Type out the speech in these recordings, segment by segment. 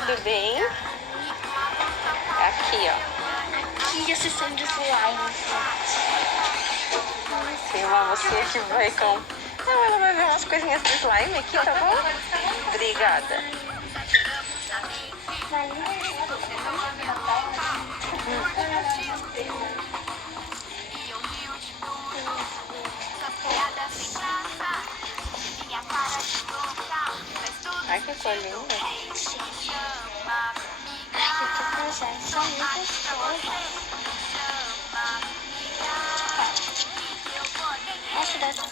tudo bem? Aqui, ó. Aqui a sessão de slime. Tem uma mocinha que vai com... Não, ela vai ver umas coisinhas de slime aqui, tá bom? Obrigada. Ai, que cor linda. Ai, eu tô cansada, são muitas coisas. Essa dessa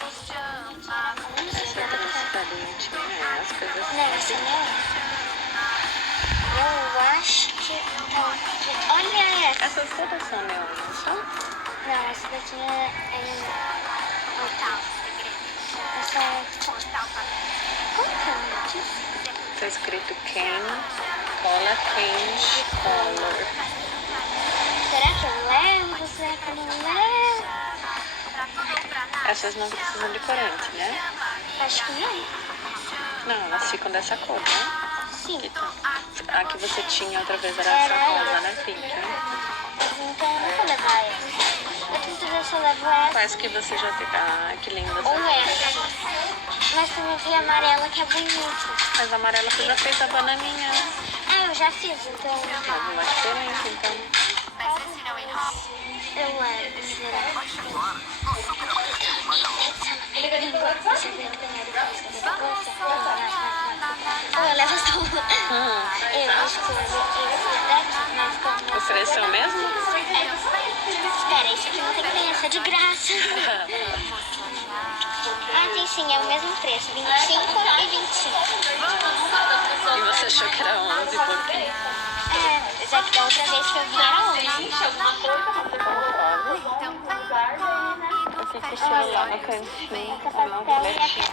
Essa é transparente, né? As coisas... não, essa não é. Eu acho que... Olha essa. Essas todas são neon, não são? Não, essa daqui é metal. Essa é... Como que é o nome disso? Tá escrito Cane, Cola Candy Color. Será que eu levo? Será que eu não levo? Essas não precisam de corante, né? Acho que não. Não, elas ficam dessa cor, né? Sim. Aqui tá. A que você tinha outra vez era essa rosa, né? Pink, né? Então eu não vou levar essa. Eu tento ver se eu levo essa. Quais que você já tem? Ah, que linda. Ou essa. Mas também tem a amarela que é bonita. Mas a amarela você já fez a bananinha. Ah, eu já fiz, então. Mas uma diferente, então. Eu levo, será? Ou eu levo só uma. Eu acho que eu levo esse daqui, mas como... O preço é o mesmo? Espera, esse aqui não tem preço, é de graça. Ah, tem sim, é o mesmo preço, 25 e 25. E você achou que era 11 por quê? É, mas é que da outra vez que eu vi era 11. Eu fico estilo lá no cantinho, tomar um bilhetinho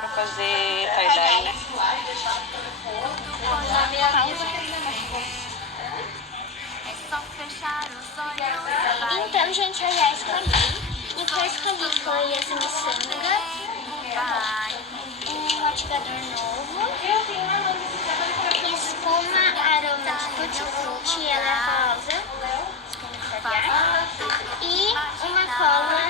pra fazer tie-dye, né? Então, gente, eu já escolhi. E o que eu escolhi foi essa miçanga, um atirador novo, espuma aroma de tutti-frutti, ela é rosa, espuma de caviar, e uma cola